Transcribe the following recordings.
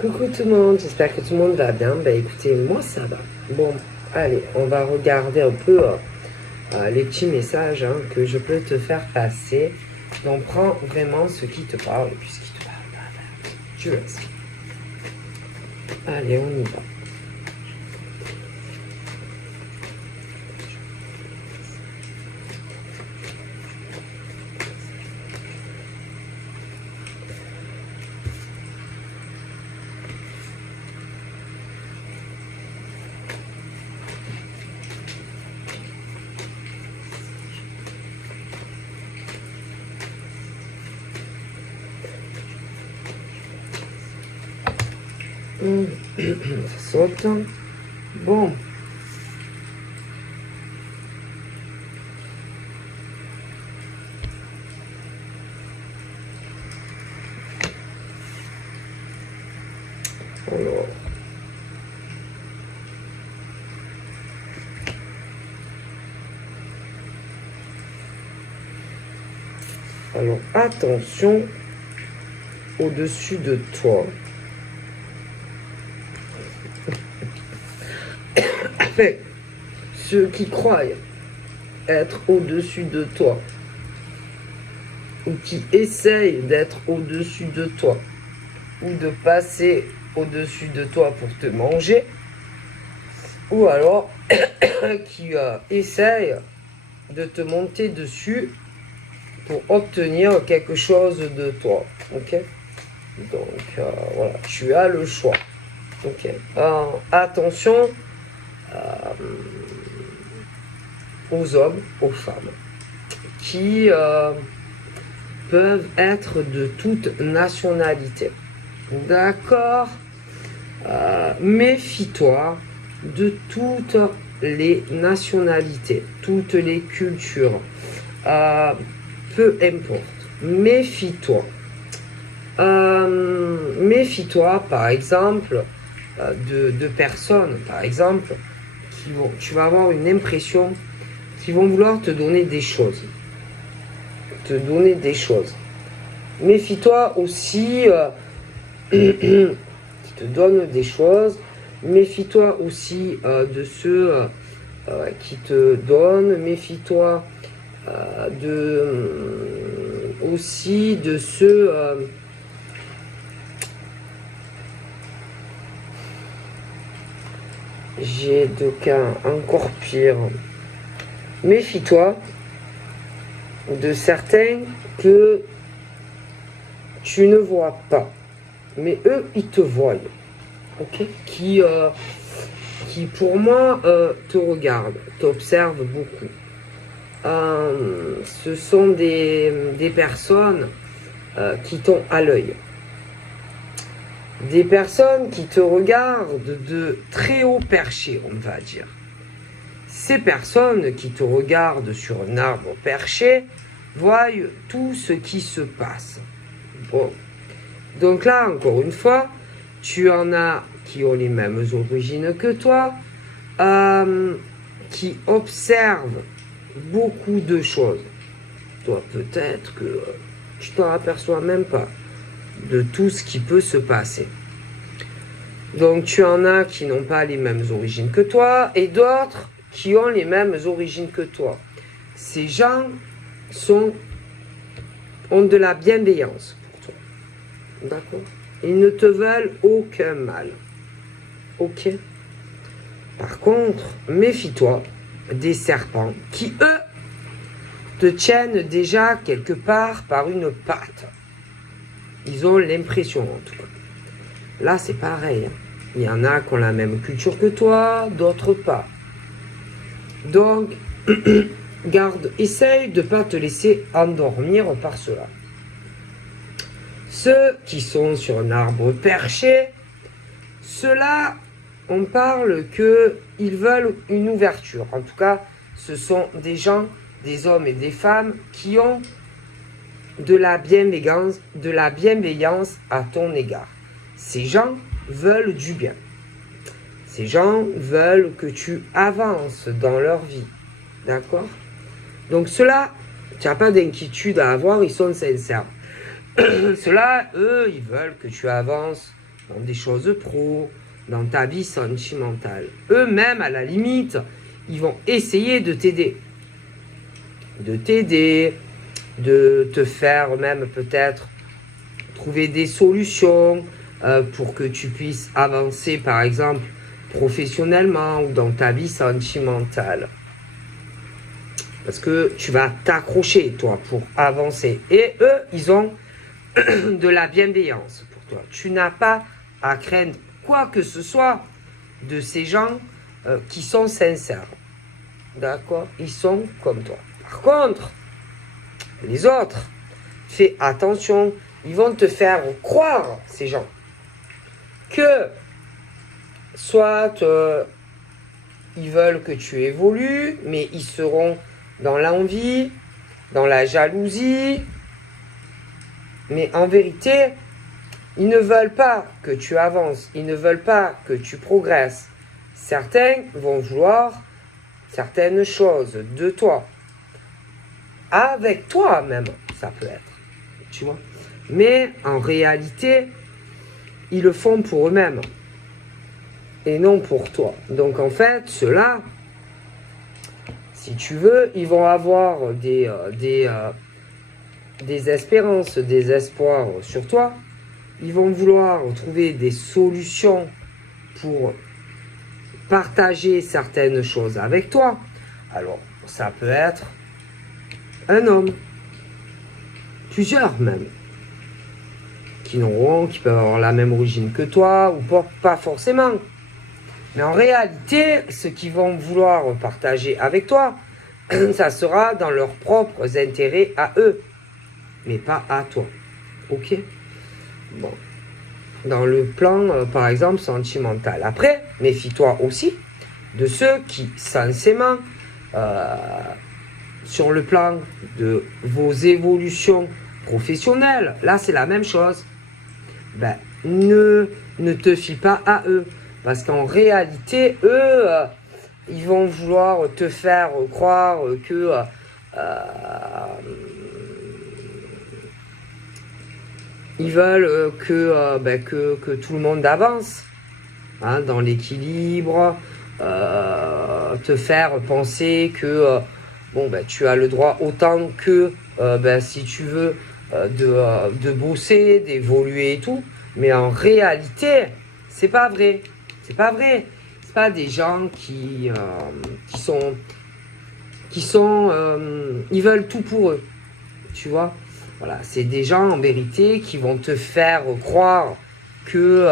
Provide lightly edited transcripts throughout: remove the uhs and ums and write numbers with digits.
Coucou tout le monde, j'espère que tout le monde va bien. Écoutez, moi ça va. Bon, allez, on va regarder un peu les petits messages que je peux te faire passer. Donc prends vraiment ce qui te parle et puis ce qui te parle. Tu laisses. Allez, on y va. Ça saute. Bon. Alors, attention au-dessus de toi. Fait, ceux qui croient être au-dessus de toi, ou qui essayent d'être au-dessus de toi, ou de passer au-dessus de toi pour te manger, ou alors qui essayent de te monter dessus pour obtenir quelque chose de toi. Ok? Donc voilà, tu as le choix. Ok? Attention aux hommes, aux femmes, qui peuvent être de toute nationalité. D'accord? Méfie-toi de toutes les nationalités, toutes les cultures. Peu importe. Méfie-toi. Méfie-toi, par exemple, de personnes, par exemple, tu vas avoir une impression qu'ils vont vouloir te donner des choses. Méfie-toi aussi qui te donnent des choses. Méfie-toi aussi de ceux qui te donnent. Méfie-toi aussi de ceux j'ai deux cas encore pire. Méfie-toi de certains que tu ne vois pas, mais eux ils te voient, ok? Qui pour moi te regardent, t'observent beaucoup. Ce sont des personnes qui t'ont à l'œil. Des personnes qui te regardent de très haut perché, on va dire. Ces personnes qui te regardent sur un arbre perché voient tout ce qui se passe. Bon. Donc là, encore une fois, tu en as qui ont les mêmes origines que toi, qui observent beaucoup de choses. Toi, peut-être que tu t'en aperçois même pas de tout ce qui peut se passer. Donc tu en as qui n'ont pas les mêmes origines que toi et d'autres qui ont les mêmes origines que toi. Ces gens ont de la bienveillance pour toi. D'accord? Ils ne te veulent aucun mal. Ok? Par contre, méfie-toi des serpents qui, eux, te tiennent déjà quelque part par une patte. Ils ont l'impression, en tout cas. Là, c'est pareil. Il y en a qui ont la même culture que toi, d'autres pas. Donc, essaye de ne pas te laisser endormir par cela. Ceux qui sont sur un arbre perché, ceux-là, on parle qu'ils veulent une ouverture. En tout cas, ce sont des gens, des hommes et des femmes qui ont de la bienveillance à ton égard. Ces gens veulent du bien. Ces gens veulent que tu avances dans leur vie. D'accord? Donc ceux-là, tu n'as pas d'inquiétude à avoir, ils sont sincères. Ceux-là, eux, ils veulent que tu avances dans des choses pro, dans ta vie sentimentale. Eux-mêmes, à la limite, ils vont essayer de t'aider. De t'aider, de te faire même peut-être trouver des solutions pour que tu puisses avancer, par exemple, professionnellement ou dans ta vie sentimentale. Parce que tu vas t'accrocher, toi, pour avancer. Et eux, ils ont de la bienveillance pour toi. Tu n'as pas à craindre quoi que ce soit de ces gens qui sont sincères. D'accord? Ils sont comme toi. Par contre, les autres, fais attention, ils vont te faire croire, ces gens, que soit ils veulent que tu évolues, mais ils seront dans l'envie, dans la jalousie. Mais en vérité, ils ne veulent pas que tu avances, ils ne veulent pas que tu progresses. Certains vont vouloir certaines choses de toi. Avec toi même, ça peut être. Tu vois? Mais en réalité, ils le font pour eux-mêmes. Et non pour toi. Donc en fait, ceux-là, si tu veux, ils vont avoir des espérances, des espoirs sur toi. Ils vont vouloir trouver des solutions pour partager certaines choses avec toi. Alors, ça peut être un homme, plusieurs même, qui peuvent avoir la même origine que toi, ou pas forcément. Mais en réalité, ce qu'ils vont vouloir partager avec toi, ça sera dans leurs propres intérêts à eux, mais pas à toi. Ok? Bon. Dans le plan, par exemple, sentimental. Après, méfie-toi aussi de ceux qui, sensément, sur le plan de vos évolutions professionnelles, là c'est la même chose. Ben, ne te fie pas à eux. Parce qu'en réalité, eux, ils vont vouloir te faire croire que ils veulent que tout le monde avance hein, dans l'équilibre, te faire penser que tu as le droit autant que si tu veux de bosser, d'évoluer et tout. Mais en réalité, c'est pas vrai. C'est pas vrai. C'est pas des gens qui ils veulent tout pour eux. Tu vois? Voilà, c'est des gens en vérité qui vont te faire croire que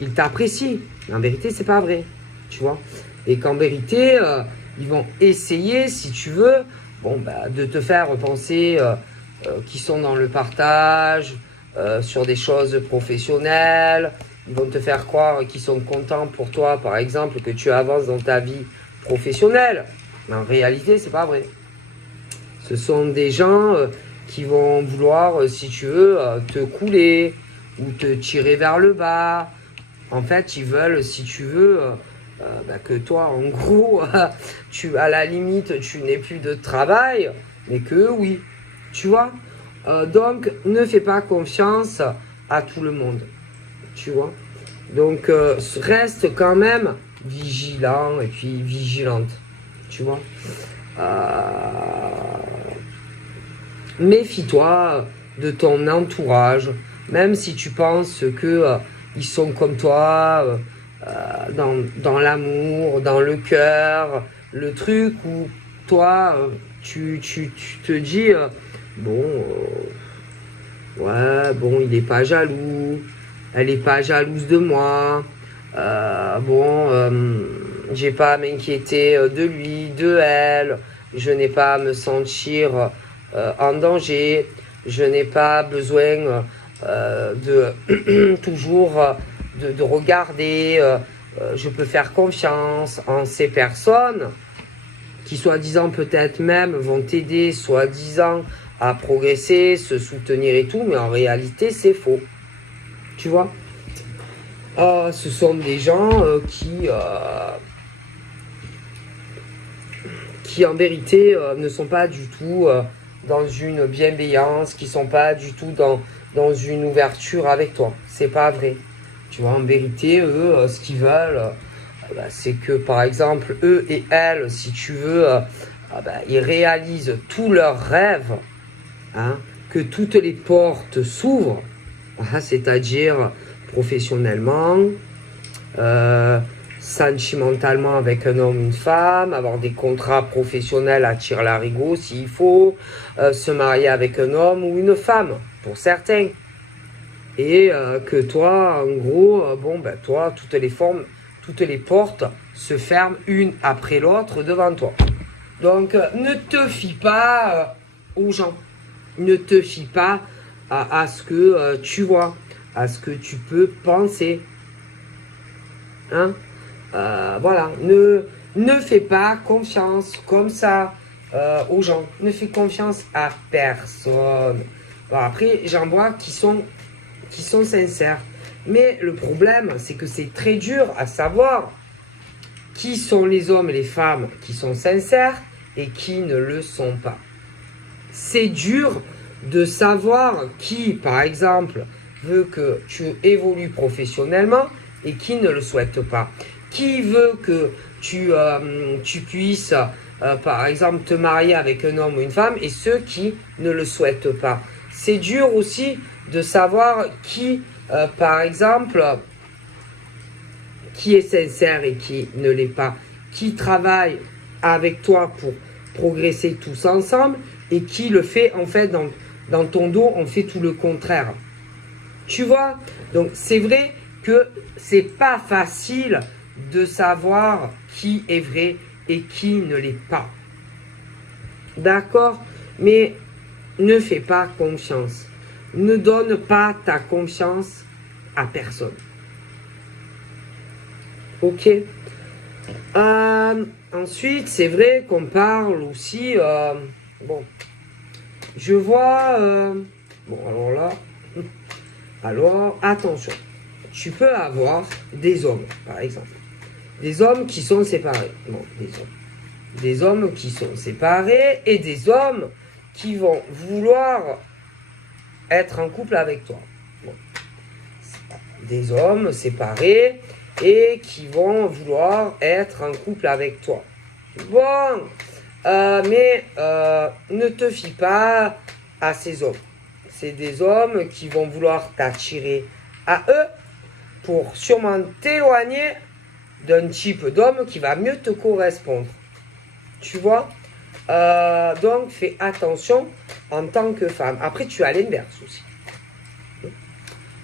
ils t'apprécient. Mais en vérité, c'est pas vrai. Tu vois? Et qu'en vérité, ils vont essayer, si tu veux, de te faire penser qu'ils sont dans le partage, sur des choses professionnelles. Ils vont te faire croire qu'ils sont contents pour toi, par exemple, que tu avances dans ta vie professionnelle. Mais en réalité, c'est pas vrai. Ce sont des gens qui vont vouloir, si tu veux, te couler ou te tirer vers le bas. En fait, ils veulent, si tu veux, que toi, en gros, à la limite, tu n'aies plus de travail, mais que oui, tu vois. Donc, ne fais pas confiance à tout le monde, tu vois. Donc, reste quand même vigilant et puis vigilante, tu vois. Méfie-toi de ton entourage, même si tu penses que ils sont comme toi, dans l'amour, dans le cœur, le truc où toi, tu te dis, il est pas jaloux, elle est pas jalouse de moi, j'ai pas à m'inquiéter de lui, de elle, je n'ai pas à me sentir en danger, je n'ai pas besoin de toujours de regarder, je peux faire confiance en ces personnes qui soi-disant peut-être même vont t'aider soi-disant à progresser, se soutenir et tout, mais en réalité c'est faux, tu vois. Ce sont des gens qui en vérité ne sont pas du tout dans une bienveillance, qui sont pas du tout dans une ouverture avec toi. C'est pas vrai. Tu vois, en vérité, eux, ce qu'ils veulent, c'est que, par exemple, eux et elles, si tu veux, ils réalisent tous leurs rêves, hein, que toutes les portes s'ouvrent, hein, c'est-à-dire professionnellement, sentimentalement avec un homme, une femme, avoir des contrats professionnels à tire-larigot s'il faut, se marier avec un homme ou une femme, pour certains. Et que toi, en gros, toi, toutes les portes se ferment une après l'autre devant toi. Donc, ne te fie pas aux gens. Ne te fie pas à ce que tu vois, à ce que tu peux penser. Hein? Voilà, ne fais pas confiance comme ça aux gens. Ne fais confiance à personne. Bon, après, j'en vois qui sont sincères. Mais le problème, c'est que c'est très dur à savoir qui sont les hommes et les femmes qui sont sincères et qui ne le sont pas. C'est dur de savoir qui, par exemple, veut que tu évolues professionnellement et qui ne le souhaite pas. Qui veut que tu puisses, par exemple, te marier avec un homme ou une femme et ceux qui ne le souhaitent pas. C'est dur aussi de savoir qui, par exemple, qui est sincère et qui ne l'est pas. Qui travaille avec toi pour progresser tous ensemble et qui le fait en fait dans ton dos, on fait tout le contraire. Tu vois? Donc c'est vrai que c'est pas facile de savoir qui est vrai et qui ne l'est pas. D'accord? Mais ne fais pas confiance. Ne donne pas ta confiance à personne. Ok? Ensuite, c'est vrai qu'on parle aussi... je vois... alors là... Alors, attention. Tu peux avoir des hommes, par exemple. Des hommes qui sont séparés. Non, des hommes. Des hommes qui sont séparés et des hommes qui vont vouloir être en couple avec toi. Bon. Des hommes séparés et qui vont vouloir être en couple avec toi. Bon, mais ne te fie pas à ces hommes. C'est des hommes qui vont vouloir t'attirer à eux pour sûrement t'éloigner d'un type d'homme qui va mieux te correspondre. Tu vois? Donc, fais attention en tant que femme. Après, tu as l'inverse aussi.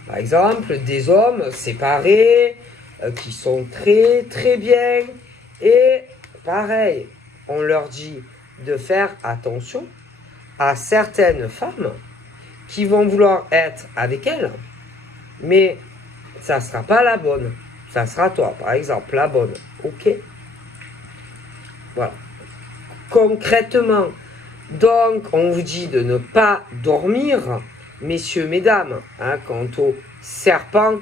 Par exemple, des hommes séparés qui sont très très bien et pareil, on leur dit de faire attention à certaines femmes qui vont vouloir être avec elles, mais ça ne sera pas la bonne. Ça sera toi, par exemple, la bonne. Ok? Voilà. Concrètement, donc, on vous dit de ne pas dormir, messieurs, mesdames, hein, quant au serpent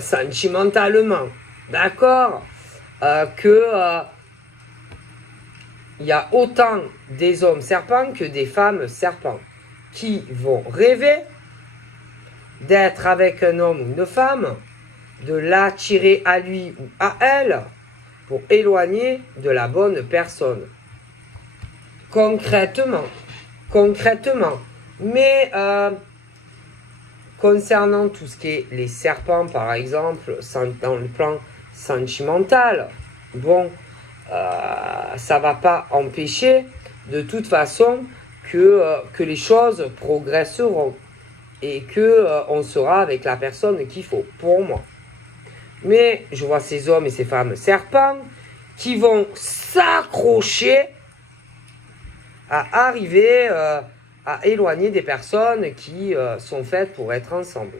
sentimentalement. D'accord? Il y a autant des hommes serpents que des femmes serpents qui vont rêver d'être avec un homme ou une femme, de l'attirer à lui ou à elle pour éloigner de la bonne personne. Concrètement. Mais concernant tout ce qui est les serpents, par exemple, dans le plan sentimental, bon, ça va pas empêcher de toute façon que les choses progresseront et que on sera avec la personne qu'il faut, pour moi. Mais je vois ces hommes et ces femmes serpents qui vont s'accrocher à arriver à éloigner des personnes qui sont faites pour être ensemble.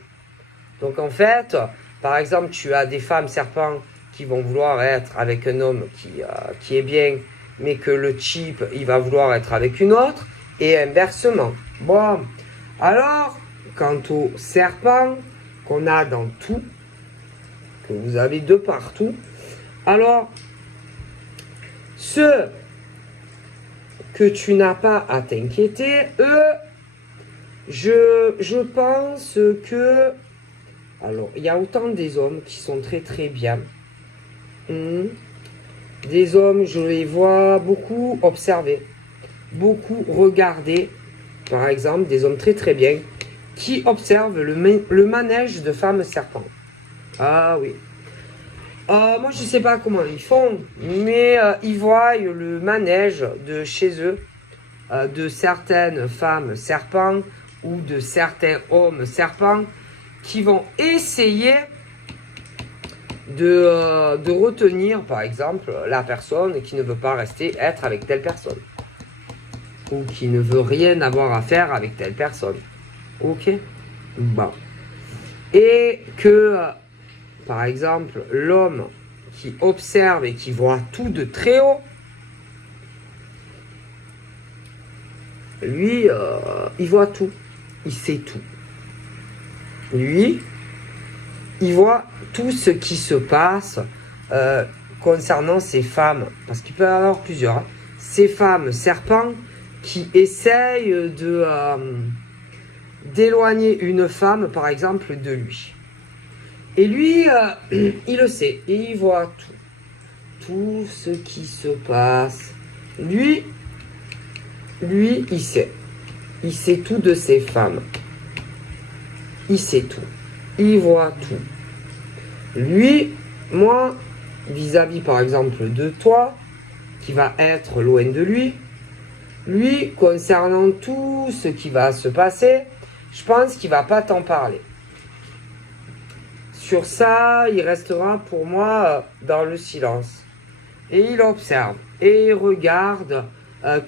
Donc en fait, par exemple, tu as des femmes serpents qui vont vouloir être avec un homme qui est bien, mais que le type, il va vouloir être avec une autre, et inversement. Bon, alors, quant aux serpents qu'on a dans tout, que vous avez de partout, alors, ceux que tu n'as pas à t'inquiéter, eux, je pense que Alors, il y a autant des hommes qui sont très très bien. Des hommes, je les vois beaucoup observer, beaucoup regarder. Par exemple, des hommes très très bien qui observent le manège de femmes serpents. Ah oui. Moi, je ne sais pas comment ils font, mais ils voient le manège de chez eux, de certaines femmes serpents ou de certains hommes serpents qui vont essayer de retenir, par exemple, la personne qui ne veut pas être avec telle personne. Ou qui ne veut rien avoir à faire avec telle personne. Ok? Bon. Et que, par exemple, l'homme qui observe et qui voit tout de très haut, lui, il voit tout. Il sait tout. Lui, il voit tout ce qui se passe concernant ces femmes. Parce qu'il peut y en avoir plusieurs. Hein. Ces femmes serpents qui essayent d'éloigner une femme, par exemple, de lui. Et lui, il le sait. Et il voit tout. Tout ce qui se passe. Lui, il sait. Il sait tout de ces femmes. Il sait tout. Il voit tout. Lui, moi, vis-à-vis par exemple de toi, qui va être loin de lui, concernant tout ce qui va se passer, je pense qu'il ne va pas t'en parler. Sur ça, il restera pour moi dans le silence. Et il observe et il regarde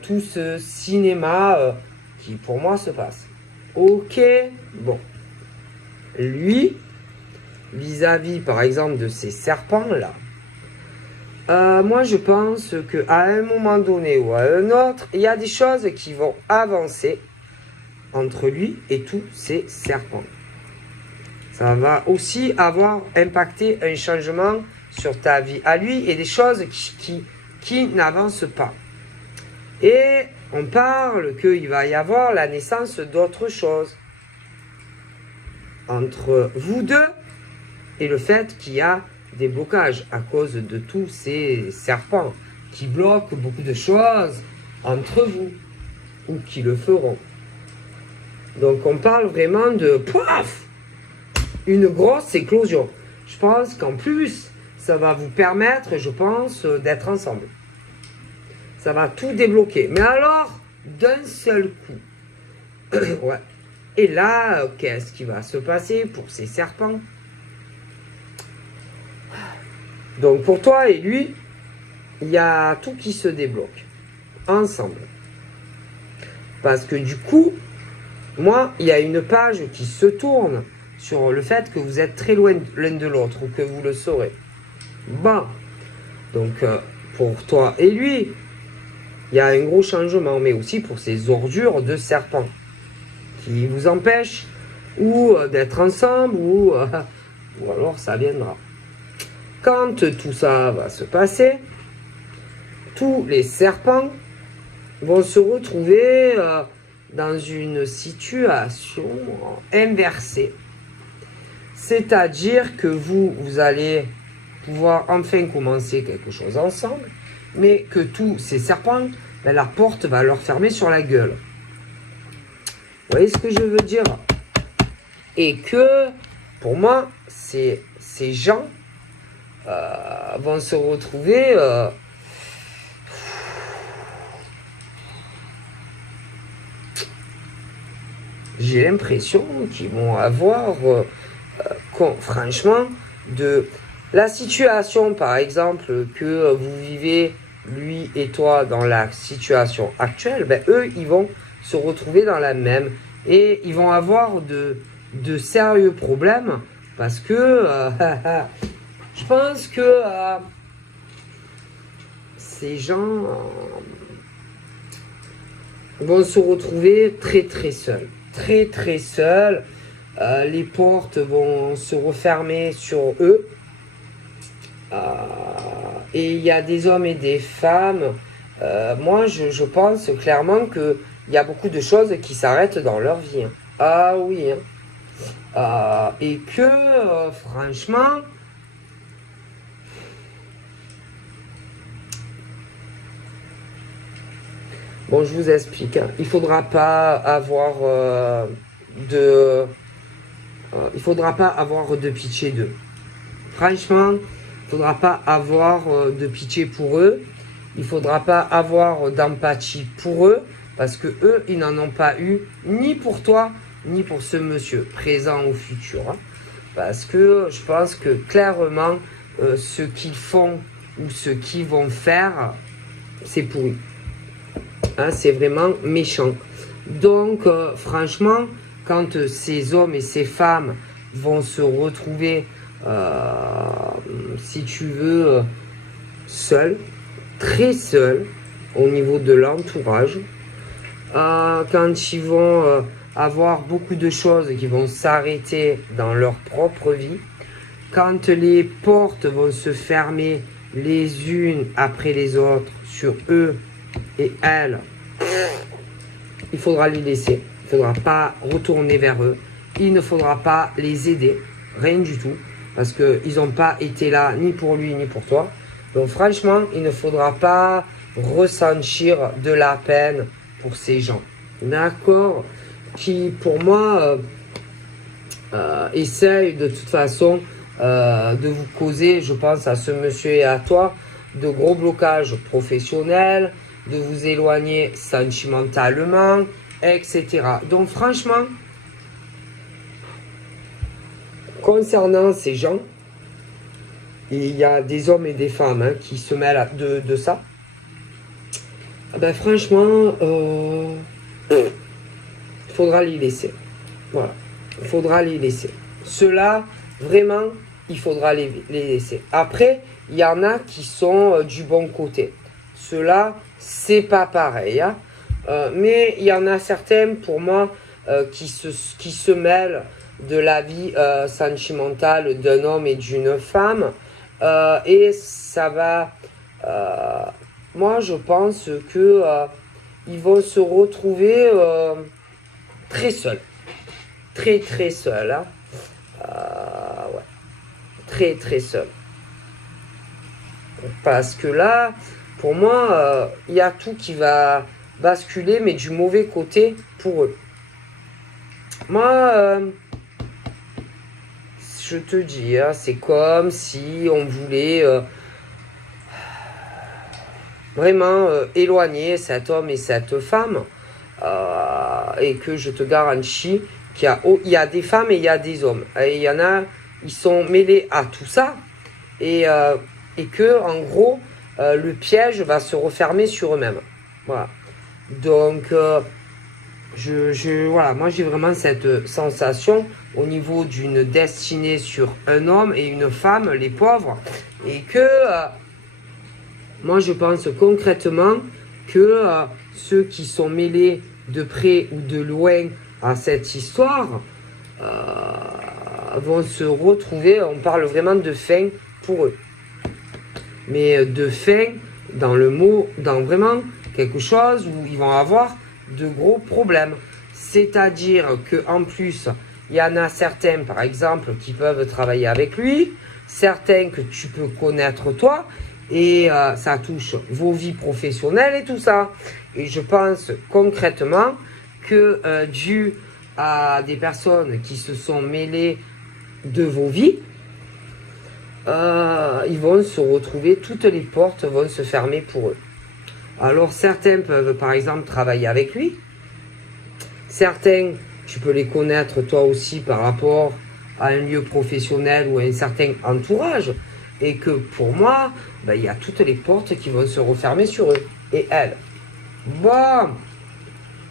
tout ce cinéma qui pour moi se passe. Ok, bon. Lui, vis-à-vis par exemple de ces serpents-là, moi je pense qu'à un moment donné ou à un autre, il y a des choses qui vont avancer entre lui et tous ces serpents. Ça va aussi avoir impacté un changement sur ta vie à lui et des choses qui n'avancent pas. Et on parle qu'il va y avoir la naissance d'autres choses entre vous deux et le fait qu'il y a des blocages à cause de tous ces serpents qui bloquent beaucoup de choses entre vous ou qui le feront. Donc on parle vraiment de paf, une grosse éclosion. Je pense qu'en plus, ça va vous permettre, je pense, d'être ensemble. Ça va tout débloquer. Mais alors, d'un seul coup. Ouais. Et là, qu'est-ce qui va se passer pour ces serpents? Donc pour toi et lui, il y a tout qui se débloque. Ensemble. Parce que du coup, moi, il y a une page qui se tourne sur le fait que vous êtes très loin l'un de l'autre, ou que vous le saurez. Bon. Donc, pour toi et lui, il y a un gros changement, mais aussi pour ces ordures de serpents qui vous empêchent ou d'être ensemble, ou alors ça viendra. Quand tout ça va se passer, tous les serpents vont se retrouver dans une situation inversée. C'est-à-dire que vous allez pouvoir enfin commencer quelque chose ensemble, mais que tous ces serpents, la porte va leur fermer sur la gueule. Vous voyez ce que je veux dire? Et que, pour moi, ces gens vont se retrouver j'ai l'impression qu'ils vont avoir franchement de la situation, par exemple, que vous vivez lui et toi dans la situation actuelle, eux ils vont se retrouver dans la même et ils vont avoir de sérieux problèmes parce que je pense que ces gens vont se retrouver très très seuls. Très très seuls. Les portes vont se refermer sur eux. Et il y a des hommes et des femmes. Moi, je pense clairement qu'il y a beaucoup de choses qui s'arrêtent dans leur vie. Hein. Ah oui. Hein. Et que, franchement, bon, je vous explique. Hein. Il faudra pas avoir il faudra pas avoir de pitié d'eux. Franchement, il faudra pas avoir de pitié pour eux. Il faudra pas avoir d'empathie pour eux parce que eux, ils n'en ont pas eu ni pour toi ni pour ce monsieur présent ou futur. Hein. Parce que je pense que clairement, ce qu'ils font ou ce qu'ils vont faire, c'est pourri. Hein, c'est vraiment méchant. Donc, franchement, quand ces hommes et ces femmes vont se retrouver, si tu veux, seuls, très seuls, au niveau de l'entourage, quand ils vont avoir beaucoup de choses qui vont s'arrêter dans leur propre vie, quand les portes vont se fermer les unes après les autres sur eux et elles, il faudra les laisser. Il ne faudra pas retourner vers eux. Il ne faudra pas les aider. Rien du tout. Parce qu'ils n'ont pas été là ni pour lui ni pour toi. Donc franchement, il ne faudra pas ressentir de la peine pour ces gens. D'accord? Qui, pour moi, essayent de toute façon de vous causer, je pense à ce monsieur et à toi, de gros blocages professionnels, de vous éloigner sentimentalement, etc. Donc franchement, concernant ces gens, il y a des hommes et des femmes hein, qui se mêlent de ça. Ben franchement, il faudra les laisser. Voilà, il faudra les laisser. Ceux-là, vraiment, il faudra les laisser. Après, il y en a qui sont du bon côté. Ceux-là, c'est pas pareil. Hein. Mais il y en a certains, pour moi, qui se mêlent de la vie sentimentale d'un homme et d'une femme. Et ça va... moi, je pense que ils vont se retrouver très seuls. Très, très seuls. Hein. Ouais. Très, très seuls. Parce que là, pour moi, il y a tout qui va basculer, mais du mauvais côté pour eux. Moi, je te dis, hein, c'est comme si on voulait vraiment éloigner cet homme et cette femme. Et que je te garantis qu'il y a des femmes et il y a des hommes. Et il y en a, ils sont mêlés à tout ça. Et que, en gros, le piège va se refermer sur eux-mêmes. Voilà. Donc, voilà, moi j'ai vraiment cette sensation au niveau d'une destinée sur un homme et une femme, les pauvres, et que moi je pense concrètement que ceux qui sont mêlés de près ou de loin à cette histoire vont se retrouver, on parle vraiment de fin pour eux. Mais de fin dans le mot, dans vraiment quelque chose où ils vont avoir de gros problèmes. C'est-à-dire qu'en plus, il y en a certains, par exemple, qui peuvent travailler avec lui, certains que tu peux connaître toi, et ça touche vos vies professionnelles et tout ça. Et je pense concrètement que dû à des personnes qui se sont mêlées de vos vies, ils vont se retrouver, toutes les portes vont se fermer pour eux. Alors certains peuvent par exemple travailler avec lui, certains tu peux les connaître toi aussi par rapport à un lieu professionnel ou à un certain entourage, et que pour moi, il y a toutes les portes qui vont se refermer sur eux et elles. Bon,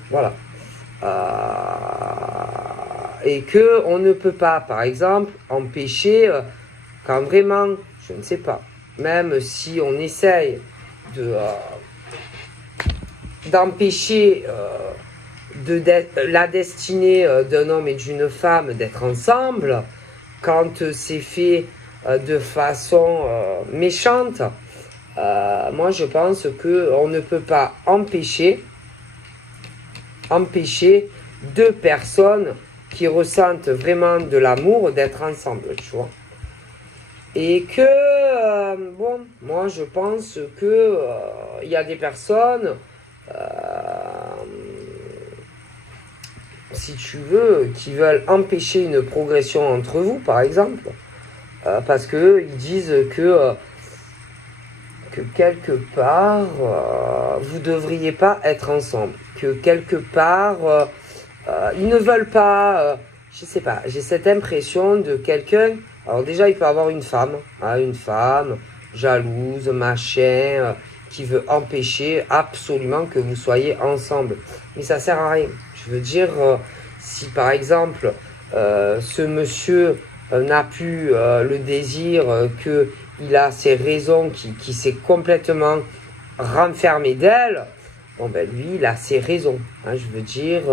voilà. Et que on ne peut pas, par exemple, empêcher quand vraiment, je ne sais pas, même si on essaye d'empêcher la destinée d'un homme et d'une femme d'être ensemble, quand c'est fait de façon méchante, moi je pense qu'on ne peut pas empêcher deux personnes qui ressentent vraiment de l'amour d'être ensemble, tu vois. Et que, bon, moi je pense que il y a des personnes, si tu veux, qui veulent empêcher une progression entre vous, par exemple, parce que ils disent que quelque part, vous ne devriez pas être ensemble, que quelque part, ils ne veulent pas, je sais pas, j'ai cette impression de quelqu'un, alors déjà il peut avoir une femme jalouse, machin, qui veut empêcher absolument que vous soyez ensemble. Mais ça sert à rien. Je veux dire, si par exemple, ce monsieur n'a plus le désir, qu'il a ses raisons, qui s'est complètement renfermé d'elle, bon ben lui, il a ses raisons. Hein, je veux dire,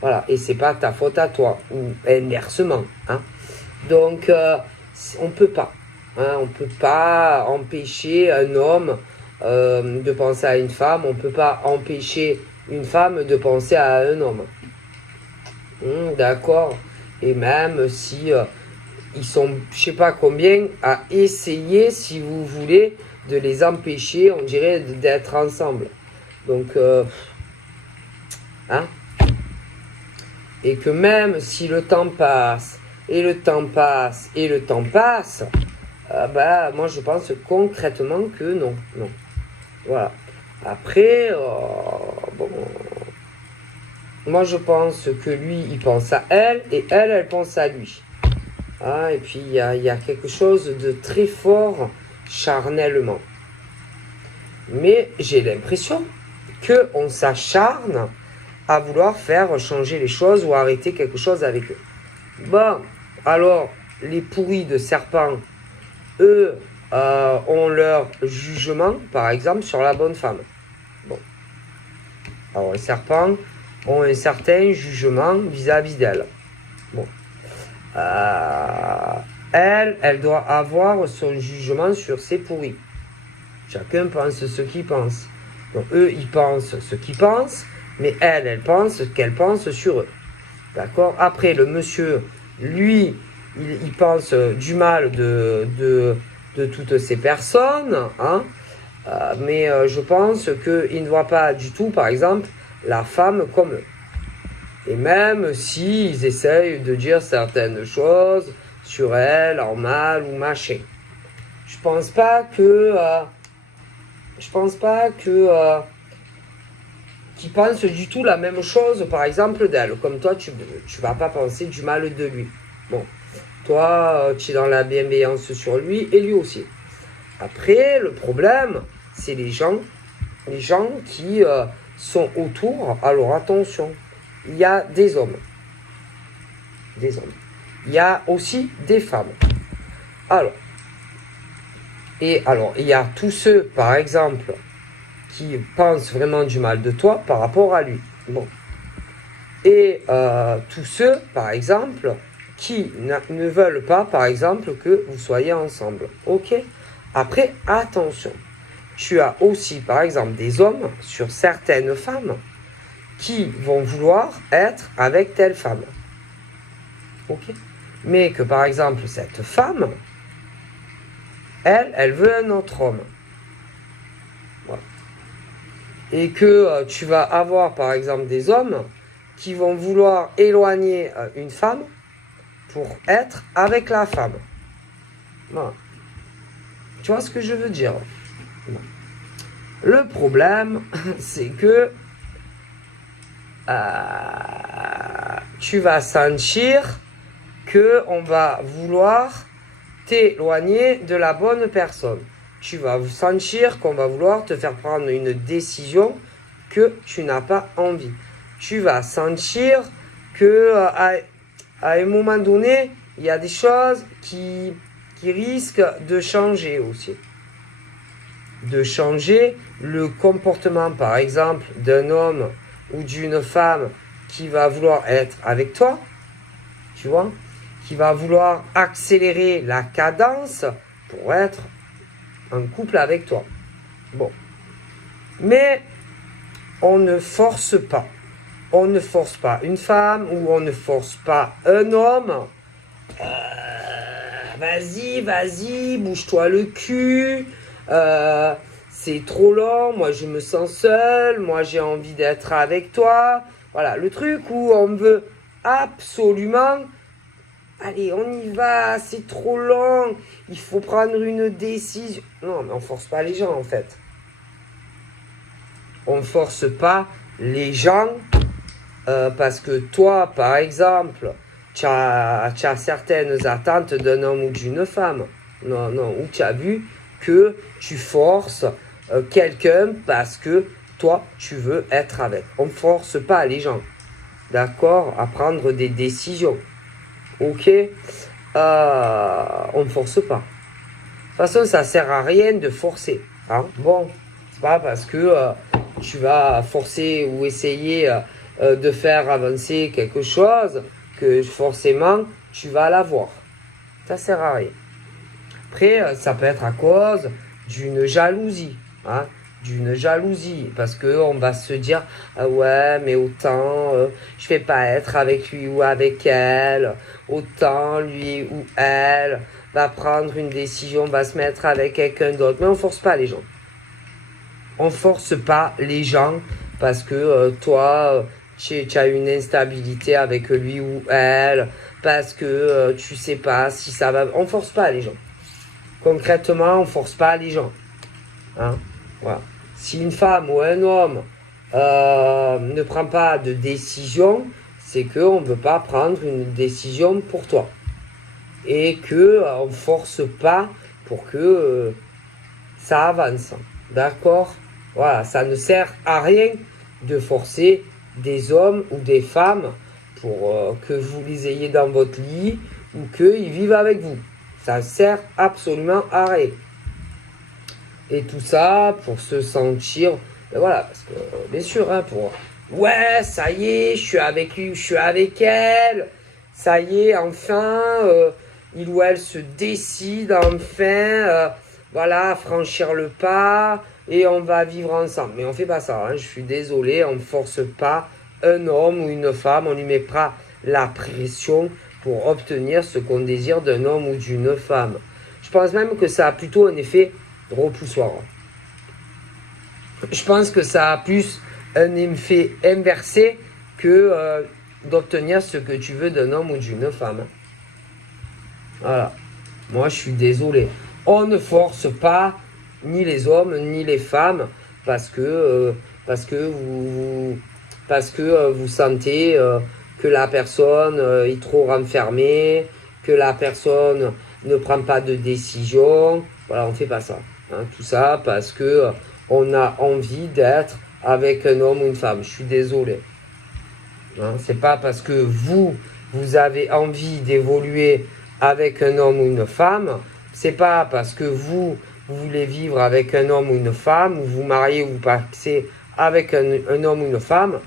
voilà, et c'est pas ta faute à toi, ou inversement. Hein. Donc, on peut pas. Hein, on peut pas empêcher un homme de penser à une femme, on peut pas empêcher une femme de penser à un homme. D'accord. Et même si ils sont, je sais pas combien, à essayer, si vous voulez, de les empêcher, on dirait, d'être ensemble. Donc, hein. Et que même si le temps passe, et le temps passe, et le temps passe, bah, moi je pense concrètement que non. Non. Voilà. Après, bon, moi je pense que lui, il pense à elle, et elle, elle pense à lui. Ah, et puis il y a quelque chose de très fort charnellement. Mais j'ai l'impression qu'on s'acharne à vouloir faire changer les choses ou arrêter quelque chose avec eux. Bon, alors, les pourris de serpents, eux, ont leur jugement, par exemple, sur la bonne femme. Bon. Alors, les serpents ont un certain jugement vis-à-vis d'elle. Bon. Elle doit avoir son jugement sur ses pourris. Chacun pense ce qu'il pense. Donc, eux, ils pensent ce qu'ils pensent, mais elle pense ce qu'elle pense sur eux. D'accord. Après, le monsieur, lui, il pense du mal de toutes ces personnes, hein, mais je pense qu'il ne voit pas du tout, par exemple, la femme comme eux. Et même s'ils essayent de dire certaines choses sur elle, en mal ou machin. Je pense pas que qui pense du tout la même chose, par exemple, d'elle. Comme toi, tu vas pas penser du mal de lui. Bon, toi, tu es dans la bienveillance sur lui et lui aussi. Après, le problème, c'est les gens qui sont autour. Alors attention, il y a des hommes. Des hommes. Il y a aussi des femmes. Alors, il y a tous ceux, par exemple, qui pensent vraiment du mal de toi par rapport à lui. Bon. Et tous ceux, par exemple, qui ne veulent pas, par exemple, que vous soyez ensemble. Ok. Après, attention. Tu as aussi, par exemple, des hommes sur certaines femmes qui vont vouloir être avec telle femme. Ok. Mais que, par exemple, cette femme, elle veut un autre homme. Voilà. Et que tu vas avoir, par exemple, des hommes qui vont vouloir éloigner une femme pour être avec la femme. Voilà. Tu vois ce que je veux dire? Le problème, c'est que tu vas sentir qu'on va vouloir t'éloigner de la bonne personne. Tu vas sentir qu'on va vouloir te faire prendre une décision que tu n'as pas envie. Tu vas sentir que à un moment donné, il y a des choses qui risquent de changer aussi. De changer le comportement, par exemple, d'un homme ou d'une femme qui va vouloir être avec toi, tu vois, qui va vouloir accélérer la cadence pour être en couple avec toi. Bon. Mais on ne force pas. on ne force pas une femme ou on ne force pas un homme. Vas-y, bouge-toi le cul. C'est trop long, moi je me sens seul, moi j'ai envie d'être avec toi. Voilà, le truc où on veut absolument... Allez, on y va, c'est trop long, il faut prendre une décision. Non, mais on force pas les gens en fait. On force pas les gens parce que toi, par exemple, tu as certaines attentes d'un homme ou d'une femme. Non, ou tu as vu que tu forces quelqu'un parce que toi, tu veux être avec. On ne force pas les gens, d'accord, à prendre des décisions. Ok, on ne force pas. De toute façon, ça sert à rien de forcer. Hein. Bon, c'est pas parce que tu vas forcer ou essayer de faire avancer quelque chose que forcément tu vas l'avoir. Ça sert à rien. Après, ça peut être à cause d'une jalousie. Hein, d'une jalousie. Parce qu'on va se dire, ah ouais, mais autant je vais pas être avec lui ou avec elle. Autant lui ou elle va prendre une décision, va se mettre avec quelqu'un d'autre. Mais on force pas les gens. On force pas les gens parce que toi, tu as une instabilité avec lui ou elle. Parce que tu sais pas si ça va... On force pas les gens. Concrètement, on force pas les gens. Hein, voilà. Si une femme ou un homme ne prend pas de décision, c'est qu'on ne veut pas prendre une décision pour toi. Et qu'on ne force pas pour que ça avance. D'accord? Voilà, ça ne sert à rien de forcer des hommes ou des femmes pour que vous les ayez dans votre lit ou qu'ils vivent avec vous. Ça sert absolument à rien. Et tout ça pour se sentir, ben voilà, parce que bien sûr, hein, pour ouais, ça y est, je suis avec lui, je suis avec elle, ça y est, enfin, il ou elle se décide enfin, voilà, à franchir le pas et on va vivre ensemble. Mais on fait pas ça, hein, je suis désolé, on ne force pas un homme ou une femme, on lui met pas la pression pour obtenir ce qu'on désire d'un homme ou d'une femme. Je pense même que ça a plutôt un effet repoussoir. Je pense que ça a plus un effet inversé que d'obtenir ce que tu veux d'un homme ou d'une femme. Voilà. Moi, je suis désolé. On ne force pas ni les hommes ni les femmes parce que vous sentez que la personne est trop renfermée, que la personne ne prend pas de décision. Voilà, on ne fait pas ça. Hein, tout ça parce que on a envie d'être avec un homme ou une femme. Je suis désolé. Hein, c'est pas parce que vous avez envie d'évoluer avec un homme ou une femme. C'est pas parce que vous voulez vivre avec un homme ou une femme, ou vous mariez ou vous passez avec un homme ou une femme,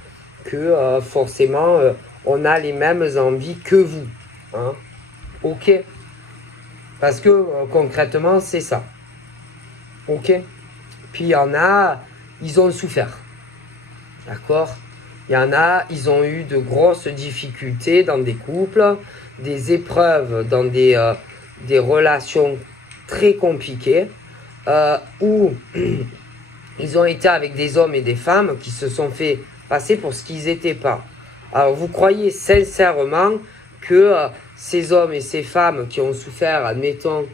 que forcément on a les mêmes envies que vous. Hein. Ok? Parce que concrètement, c'est ça. Ok? Puis il y en a, ils ont souffert. D'accord? Il y en a, ils ont eu de grosses difficultés dans des couples, des épreuves dans des relations très compliquées, où ils ont été avec des hommes et des femmes qui se sont fait passer pour ce qu'ils n'étaient pas. Alors vous croyez sincèrement que ces hommes et ces femmes qui ont souffert, admettons,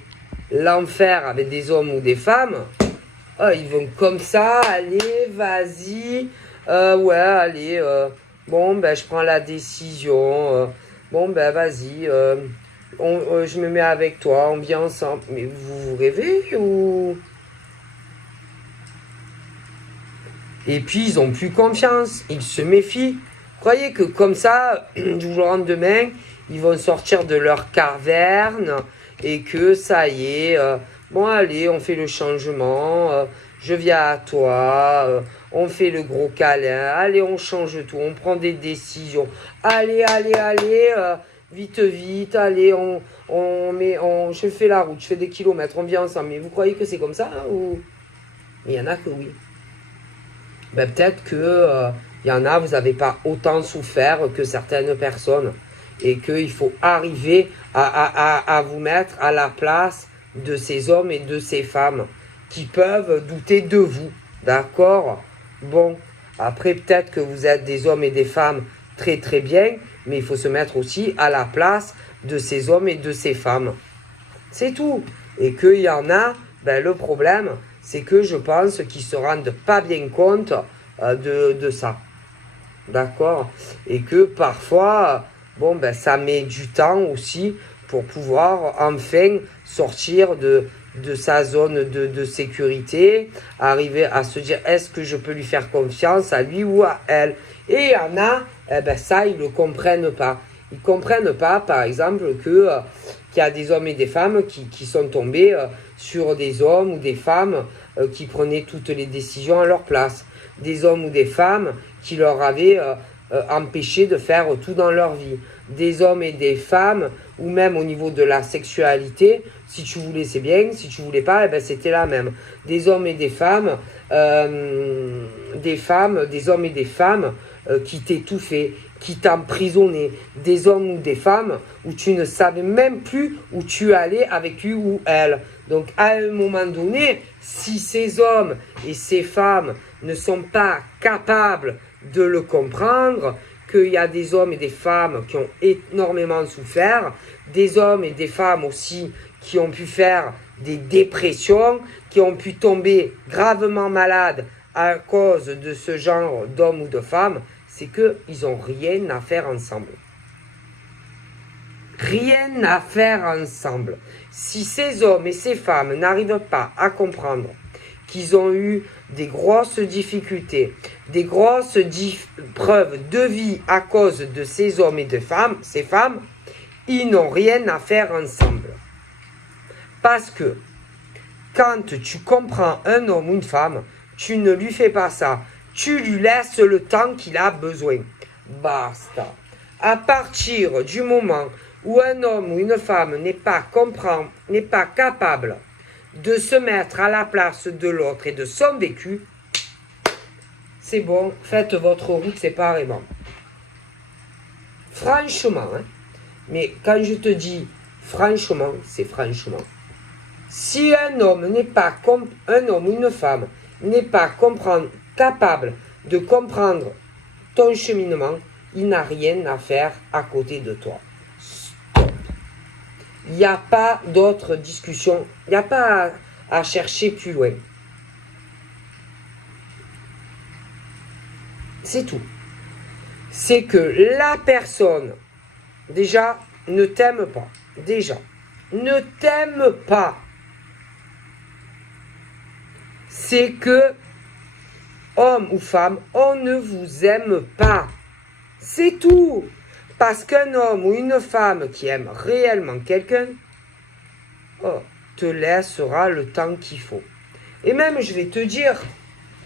l'enfer avec des hommes ou des femmes, ils vont comme ça, allez, vas-y, ouais, allez, bon, ben, je prends la décision, bon, ben, vas-y, je me mets avec toi, on vient ensemble. Mais vous rêvez ou... Et puis, ils ont plus confiance, ils se méfient. Croyez que comme ça, du jour au lendemain, ils vont sortir de leur caverne et que ça y est, bon, allez, on fait le changement, je viens à toi, on fait le gros câlin, allez, on change tout, on prend des décisions, allez, vite, allez, je fais la route, je fais des kilomètres, on vient ensemble. Mais vous croyez que c'est comme ça, hein, ou... Il y en a que oui. Ben, peut-être que Il y en a, vous n'avez pas autant souffert que certaines personnes. Et qu'il faut arriver à vous mettre à la place de ces hommes et de ces femmes qui peuvent douter de vous. D'accord? Bon, après peut-être que vous êtes des hommes et des femmes très très bien, mais il faut se mettre aussi à la place de ces hommes et de ces femmes. C'est tout. Et qu'il y en a, ben, le problème, c'est que je pense qu'ils ne se rendent pas bien compte de ça. D'accord? Et que parfois, bon, ben, ça met du temps aussi pour pouvoir enfin sortir de sa zone de sécurité, arriver à se dire est-ce que je peux lui faire confiance à lui ou à elle. Et il y en a, eh ben, ça, ils ne le comprennent pas. Ils ne comprennent pas, par exemple, qu'il y a des hommes et des femmes qui sont tombés sur des hommes ou des femmes qui prenaient toutes les décisions à leur place. Des hommes ou des femmes qui leur avaient empêché de faire tout dans leur vie. Des hommes et des femmes, ou même au niveau de la sexualité, si tu voulais c'est bien, si tu voulais pas, eh ben, c'était la même. Des hommes et des femmes, des hommes et des femmes qui t'étouffaient, qui t'emprisonnaient, des hommes ou des femmes où tu ne savais même plus où tu allais avec lui ou elle. Donc à un moment donné, si ces hommes et ces femmes ne sont pas capables de le comprendre, qu'il y a des hommes et des femmes qui ont énormément souffert, des hommes et des femmes aussi qui ont pu faire des dépressions, qui ont pu tomber gravement malades à cause de ce genre d'hommes ou de femmes, c'est qu'ils n'ont rien à faire ensemble. Rien à faire ensemble. Si ces hommes et ces femmes n'arrivent pas à comprendre qu'ils ont eu des grosses difficultés, des grosses preuves de vie à cause de ces hommes et de ces femmes, ils n'ont rien à faire ensemble. Parce que quand tu comprends un homme ou une femme, tu ne lui fais pas ça. Tu lui laisses le temps qu'il a besoin. Basta. À partir du moment où un homme ou une femme n'est pas capable de se mettre à la place de l'autre et de son vécu, c'est bon, faites votre route séparément. Franchement, hein, mais quand je te dis franchement, c'est franchement. Si un homme ou une femme n'est pas capable de comprendre ton cheminement, il n'a rien à faire à côté de toi. Stop. Il n'y a pas d'autre discussion, il n'y a pas à chercher plus loin. C'est tout. C'est que la personne, déjà, ne t'aime pas. Déjà, ne t'aime pas. C'est que, homme ou femme, on ne vous aime pas. C'est tout. Parce qu'un homme ou une femme qui aime réellement quelqu'un, te laissera le temps qu'il faut. Et même, je vais te dire,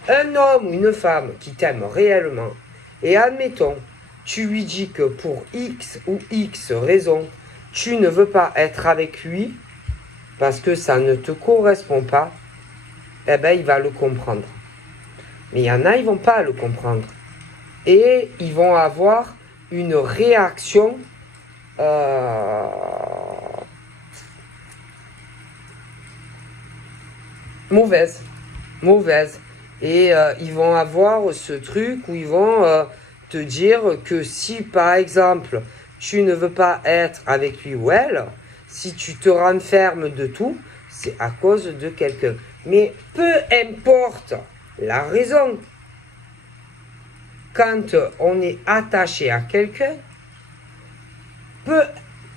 un homme ou une femme qui t'aime réellement, et admettons, tu lui dis que pour X ou X raison, tu ne veux pas être avec lui, parce que ça ne te correspond pas, eh bien, il va le comprendre. Mais il y en a, ils ne vont pas le comprendre. Et ils vont avoir une réaction mauvaise. Et ils vont avoir ce truc où ils vont te dire que si, par exemple, tu ne veux pas être avec lui ou elle, si tu te renfermes de tout, c'est à cause de quelqu'un. Mais peu importe la raison, quand on est attaché à quelqu'un, peu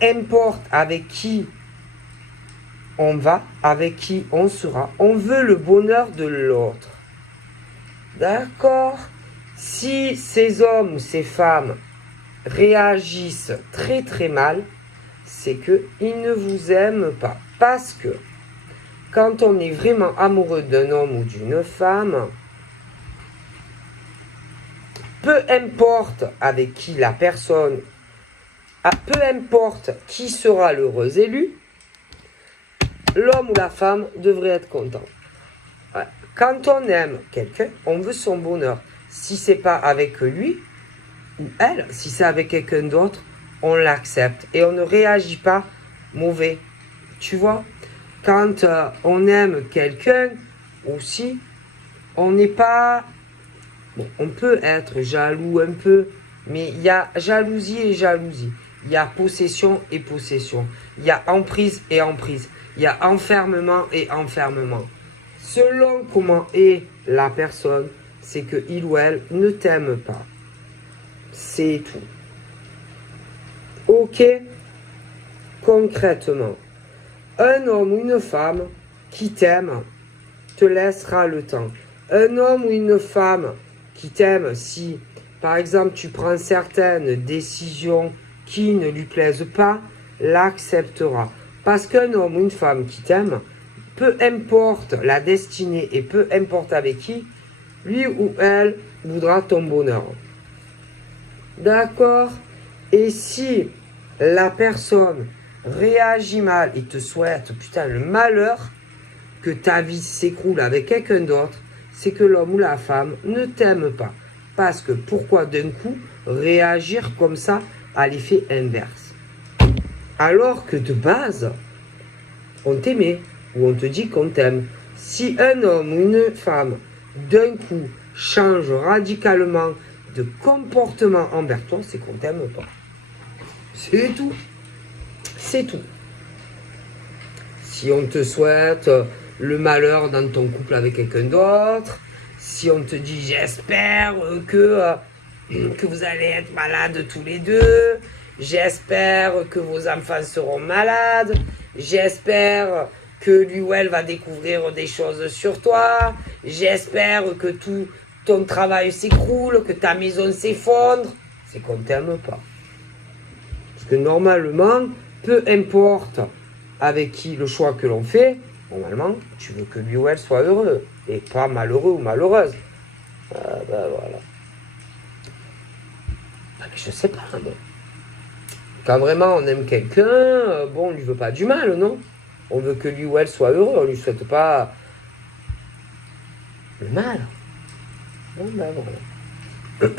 importe avec qui on va, avec qui on sera, on veut le bonheur de l'autre. D'accord? Si ces hommes ou ces femmes réagissent très très mal, c'est qu'ils ne vous aiment pas. Parce que quand on est vraiment amoureux d'un homme ou d'une femme, peu importe avec qui la personne, peu importe qui sera l'heureux élu, l'homme ou la femme devrait être content. Ouais. Quand on aime quelqu'un, on veut son bonheur. Si c'est pas avec lui ou elle, si c'est avec quelqu'un d'autre, on l'accepte et on ne réagit pas mauvais. Tu vois, quand on aime quelqu'un aussi, on n'est pas... Bon, on peut être jaloux un peu, mais il y a jalousie et jalousie. Il y a possession et possession. Il y a emprise et emprise. Il y a enfermement et enfermement. Selon comment est la personne, c'est que il ou elle ne t'aime pas. C'est tout. Ok? Concrètement, un homme ou une femme qui t'aime te laissera le temps. Un homme ou une femme qui t'aime, si par exemple tu prends certaines décisions qui ne lui plaisent pas, l'acceptera. Parce qu'un homme ou une femme qui t'aime, peu importe la destinée et peu importe avec qui, lui ou elle voudra ton bonheur. D'accord? Et si la personne réagit mal et te souhaite, putain, le malheur, que ta vie s'écroule avec quelqu'un d'autre, c'est que l'homme ou la femme ne t'aime pas. Parce que pourquoi d'un coup réagir comme ça à l'effet inverse? Alors que de base, on t'aimait ou on te dit qu'on t'aime. Si un homme ou une femme d'un coup change radicalement de comportement envers toi, c'est qu'on t'aime pas. C'est tout. C'est tout. Si on te souhaite le malheur dans ton couple avec quelqu'un d'autre, si on te dit j'espère que vous allez être malades tous les deux, j'espère que vos enfants seront malades, j'espère que lui ou elle va découvrir des choses sur toi, j'espère que tout ton travail s'écroule, que ta maison s'effondre, c'est qu'on t'aime pas. Parce que normalement, peu importe avec qui le choix que l'on fait, normalement, tu veux que lui ou elle soit heureux et pas malheureux ou malheureuse. Ben voilà. Ben, je sais pas. Bon. Quand vraiment on aime quelqu'un, bon, on lui veut pas du mal, non? On veut que lui ou elle soit heureux, on lui souhaite pas le mal. Bon, ben voilà.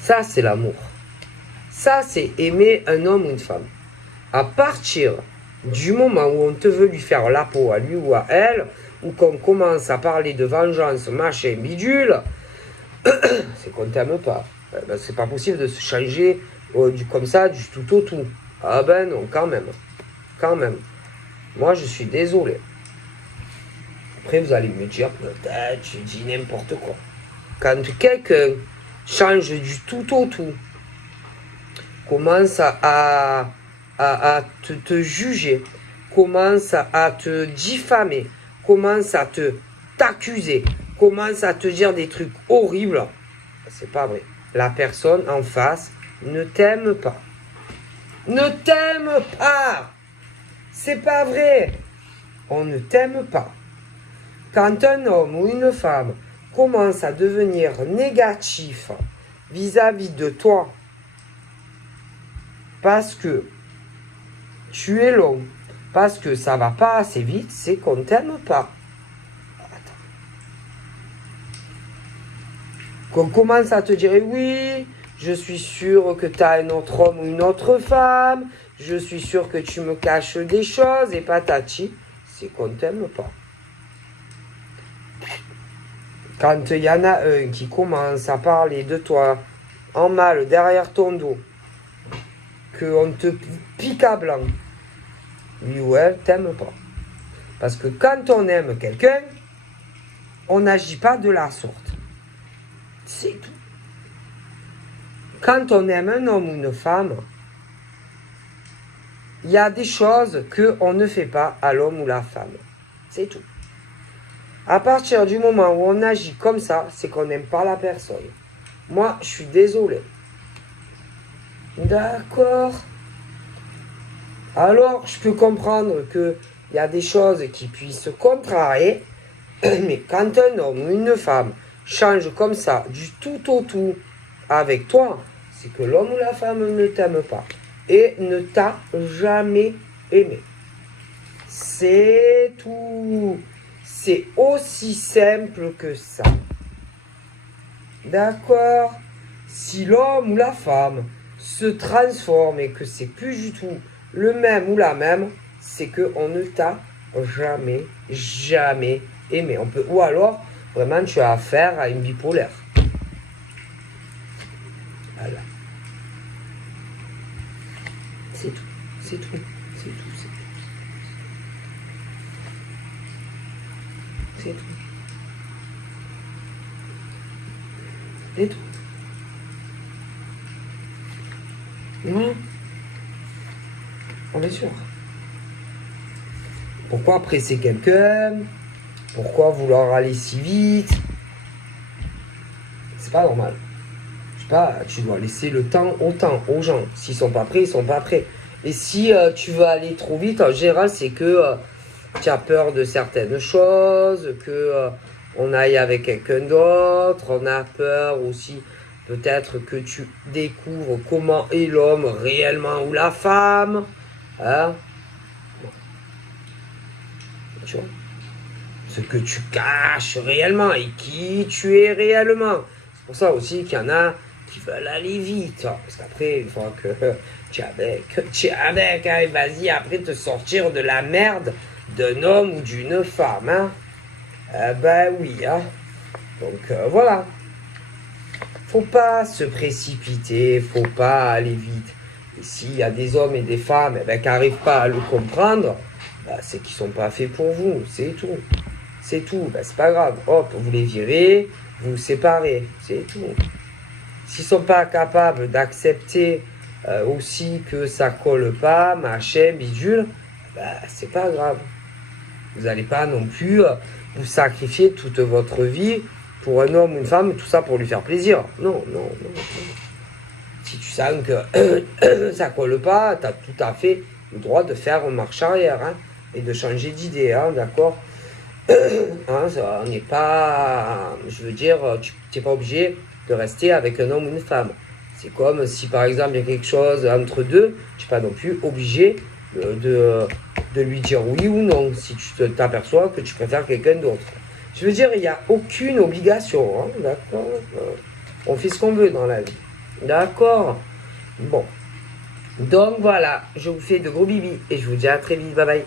Ça, c'est l'amour. Ça, c'est aimer un homme ou une femme. À partir du moment où on te veut lui faire la peau à lui ou à elle, ou qu'on commence à parler de vengeance, machin, bidule, c'est qu'on t'aime pas. Ben, c'est pas possible de se changer comme ça, du tout au tout. Ah ben non, quand même. Quand même. Moi, je suis désolé. Après, vous allez me dire, peut-être, je dis n'importe quoi. Quand quelqu'un change du tout au tout, commence à te juger, commence à te diffamer, commence à t'accuser, commence à te dire des trucs horribles, c'est pas vrai. La personne en face ne t'aime pas. Ne t'aime pas. C'est pas vrai. On ne t'aime pas. Quand un homme ou une femme commence à devenir négatif vis-à-vis de toi, parce que tu es long, parce que ça va pas assez vite, c'est qu'on t'aime pas. Attends. Qu'on commence à te dire oui, je suis sûr que tu as un autre homme ou une autre femme, je suis sûr que tu me caches des choses et patati, c'est qu'on t'aime pas. Quand il y en a un qui commence à parler de toi en mal derrière ton dos, qu'on te pique à blanc, lui ou elle t'aime pas. Parce que quand on aime quelqu'un, on n'agit pas de la sorte. C'est tout. Quand on aime un homme ou une femme, il y a des choses qu'on ne fait pas à l'homme ou la femme. C'est tout. À partir du moment où on agit comme ça, c'est qu'on n'aime pas la personne. Moi, je suis désolé. D'accord. Alors, je peux comprendre qu'il y a des choses qui puissent se contrarier, mais quand un homme ou une femme change comme ça, du tout au tout, avec toi, c'est que l'homme ou la femme ne t'aime pas et ne t'a jamais aimé. C'est tout. C'est aussi simple que ça. D'accord? Si l'homme ou la femme se transforme et que c'est plus du tout le même ou la même, c'est qu'on ne t'a jamais, jamais aimé. Ou alors, vraiment, tu as affaire à une bipolaire. Voilà. C'est tout. C'est tout. C'est tout. C'est tout. C'est tout. Non. Bien sûr. Pourquoi presser quelqu'un? Pourquoi vouloir aller si vite? C'est pas normal. Je sais pas, tu dois laisser le temps au temps aux gens. S'ils sont pas prêts, ils sont pas prêts. Et si tu veux aller trop vite, en général, c'est que tu as peur de certaines choses, que on aille avec quelqu'un d'autre. On a peur aussi, peut-être que tu découvres comment est l'homme réellement ou la femme. Hein? Tu vois? Ce que tu caches réellement et qui tu es réellement. C'est pour ça aussi qu'il y en a qui veulent aller vite. Parce qu'après, une fois que tu es avec, hein, vas-y, après te sortir de la merde d'un homme ou d'une femme. Hein. Ben oui. Hein. Donc voilà. Faut pas se précipiter, faut pas aller vite. Et s'il y a des hommes et des femmes qui n'arrivent pas à le comprendre, ben, c'est qu'ils sont pas faits pour vous, c'est tout. C'est tout, ben, c'est pas grave. Hop, vous les virez, vous vous séparez, c'est tout. S'ils sont pas capables d'accepter aussi que ça colle pas, machin, bidule, ben, c'est pas grave. Vous n'allez pas non plus vous sacrifier toute votre vie pour un homme ou une femme, tout ça pour lui faire plaisir. Non. Si tu sens que ça colle pas, tu as tout à fait le droit de faire une marche arrière hein, et de changer d'idée, hein, d'accord? Hein, ça, on n'est pas, je veux dire, tu n'es pas obligé de rester avec un homme ou une femme. C'est comme si par exemple il y a quelque chose entre deux, tu n'es pas non plus obligé de lui dire oui ou non si tu t'aperçois que tu préfères quelqu'un d'autre. Je veux dire, il n'y a aucune obligation, hein, d'accord? On fait ce qu'on veut dans la vie, d'accord? Bon, donc voilà, je vous fais de gros bibis et je vous dis à très vite, bye bye.